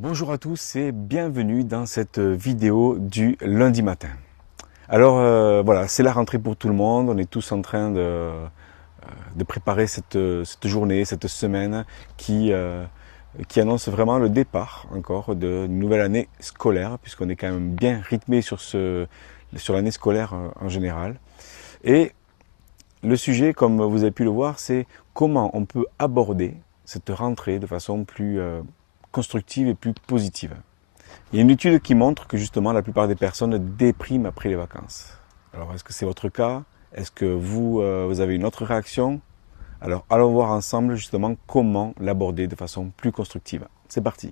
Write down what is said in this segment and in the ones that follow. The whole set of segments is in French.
Bonjour à tous et bienvenue dans cette vidéo du lundi matin. Alors voilà, c'est la rentrée pour tout le monde, on est tous en train de préparer cette journée, cette semaine qui annonce vraiment le départ encore de nouvelle année scolaire, puisqu'on est quand même bien rythmé sur l'année scolaire en général. Et le sujet, comme vous avez pu le voir, c'est comment on peut aborder cette rentrée de façon plus constructive et plus positive. Il y a une étude qui montre que justement la plupart des personnes dépriment après les vacances. Alors est-ce que c'est votre cas? Est-ce que vous avez une autre réaction? Alors allons voir ensemble justement comment l'aborder de façon plus constructive. C'est parti!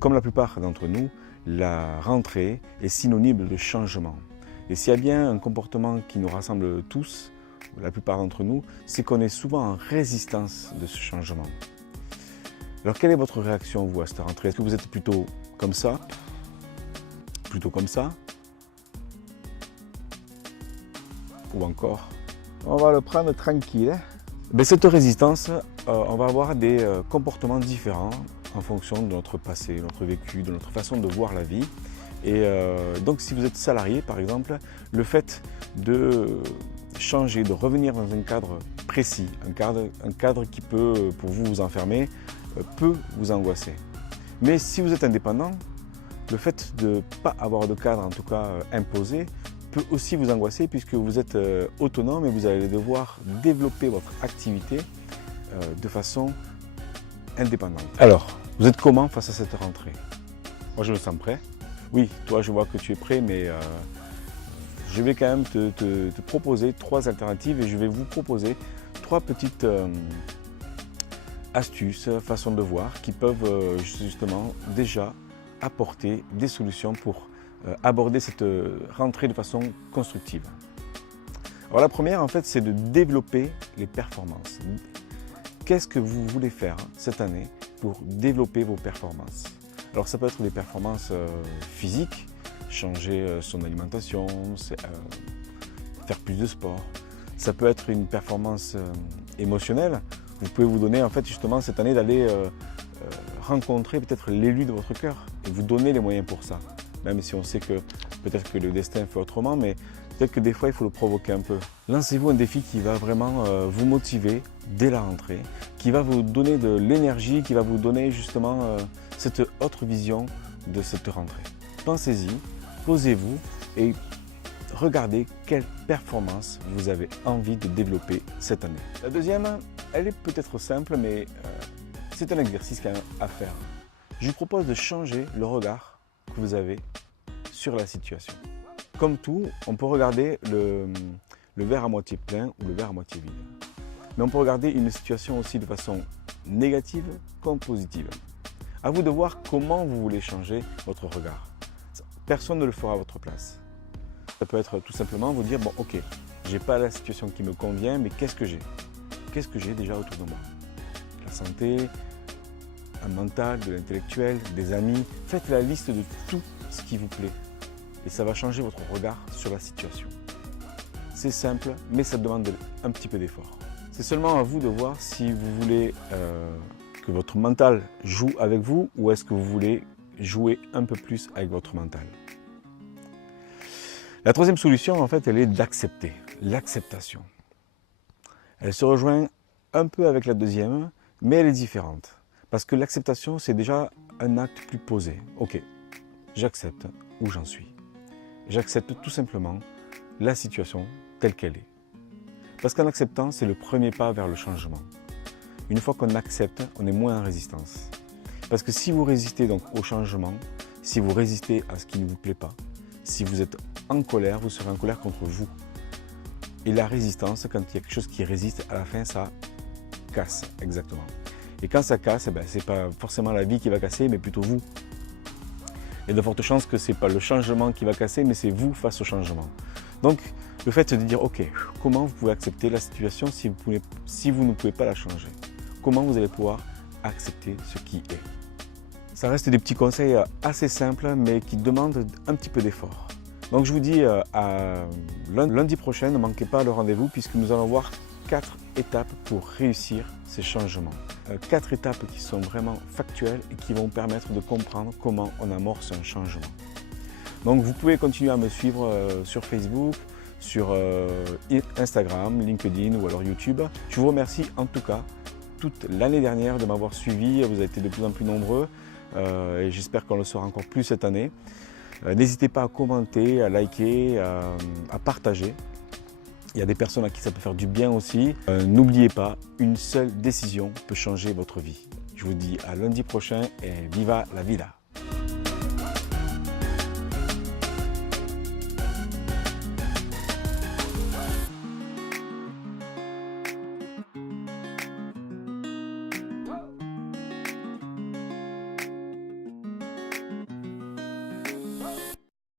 Comme la plupart d'entre nous, la rentrée est synonyme de changement. Et s'il y a bien un comportement qui nous rassemble tous, la plupart d'entre nous, c'est qu'on est souvent en résistance de ce changement. Alors quelle est votre réaction, vous, à cette rentrée? Est-ce que vous êtes plutôt comme ça? Plutôt comme ça? Ou encore, on va le prendre tranquille. Mais cette résistance, on va avoir des comportements différents en fonction de notre passé, de notre vécu, de notre façon de voir la vie. Et donc si vous êtes salarié par exemple, le fait de changer, de revenir dans un cadre précis, un cadre qui peut pour vous enfermer, peut vous angoisser. Mais si vous êtes indépendant, le fait de ne pas avoir de cadre, en tout cas imposé, peut aussi vous angoisser puisque vous êtes autonome et vous allez devoir développer votre activité de façon indépendante. Alors, vous êtes comment face à cette rentrée? Moi, je me sens prêt. Oui, toi, je vois que tu es prêt, mais je vais quand même te proposer 3 alternatives et je vais vous proposer 3 petites astuces, façons de voir qui peuvent justement déjà apporter des solutions pour aborder cette rentrée de façon constructive. Alors la première, en fait, c'est de développer les performances. Qu'est-ce que vous voulez faire cette année pour développer vos performances? Alors ça peut être des performances physiques, changer son alimentation, faire plus de sport. Ça peut être une performance émotionnelle. Vous pouvez vous donner en fait justement cette année d'aller rencontrer peut-être l'élu de votre cœur et vous donner les moyens pour ça. Même si on sait que peut-être que le destin fait autrement, mais peut-être que des fois il faut le provoquer un peu. Lancez-vous un défi qui va vraiment vous motiver dès la rentrée, qui va vous donner de l'énergie, qui va vous donner justement cette autre vision de cette rentrée. Pensez-y, posez-vous et regardez quelle performance vous avez envie de développer cette année. La deuxième, elle est peut-être simple, mais c'est un exercice quand même à faire. Je vous propose de changer le regard que vous avez sur la situation. Comme tout, on peut regarder le verre à moitié plein ou le verre à moitié vide. Mais on peut regarder une situation aussi de façon négative comme positive. À vous de voir comment vous voulez changer votre regard. Personne ne le fera à votre place. Ça peut être tout simplement vous dire, bon ok, j'ai pas la situation qui me convient, mais qu'est-ce que j'ai? Qu'est-ce que j'ai déjà autour de moi? La santé, un mental, de l'intellectuel, des amis. Faites la liste de tout ce qui vous plaît. Et ça va changer votre regard sur la situation. C'est simple, mais ça demande un petit peu d'effort. C'est seulement à vous de voir si vous voulez que votre mental joue avec vous ou est-ce que vous voulez jouer un peu plus avec votre mental. La troisième solution, en fait, elle est d'accepter, l'acceptation. Elle se rejoint un peu avec la deuxième, mais elle est différente. Parce que l'acceptation, c'est déjà un acte plus posé. Ok, j'accepte où j'en suis. J'accepte tout simplement la situation telle qu'elle est. Parce qu'en acceptant, c'est le premier pas vers le changement. Une fois qu'on accepte, on est moins en résistance. Parce que si vous résistez donc au changement, si vous résistez à ce qui ne vous plaît pas, si vous êtes en colère, vous serez en colère contre vous. Et la résistance, quand il y a quelque chose qui résiste, à la fin, ça casse, exactement. Et quand ça casse, ce n'est pas forcément la vie qui va casser, mais plutôt vous. Il y a de fortes chances que ce n'est pas le changement qui va casser, mais c'est vous face au changement. Donc, le fait de dire, ok, comment vous pouvez accepter la situation si vous ne pouvez pas la changer? Comment vous allez pouvoir accepter ce qui est. Ça reste des petits conseils assez simples, mais qui demandent un petit peu d'effort. Donc je vous dis à lundi prochain, ne manquez pas le rendez-vous puisque nous allons voir 4 étapes pour réussir ces changements. 4 étapes qui sont vraiment factuelles et qui vont permettre de comprendre comment on amorce un changement. Donc vous pouvez continuer à me suivre sur Facebook, sur Instagram, LinkedIn ou alors YouTube. Je vous remercie en tout cas toute l'année dernière de m'avoir suivi. Vous avez été de plus en plus nombreux et j'espère qu'on le sera encore plus cette année. N'hésitez pas à commenter, à liker, à partager. Il y a des personnes à qui ça peut faire du bien aussi. N'oubliez pas, une seule décision peut changer votre vie. Je vous dis à lundi prochain et viva la vida!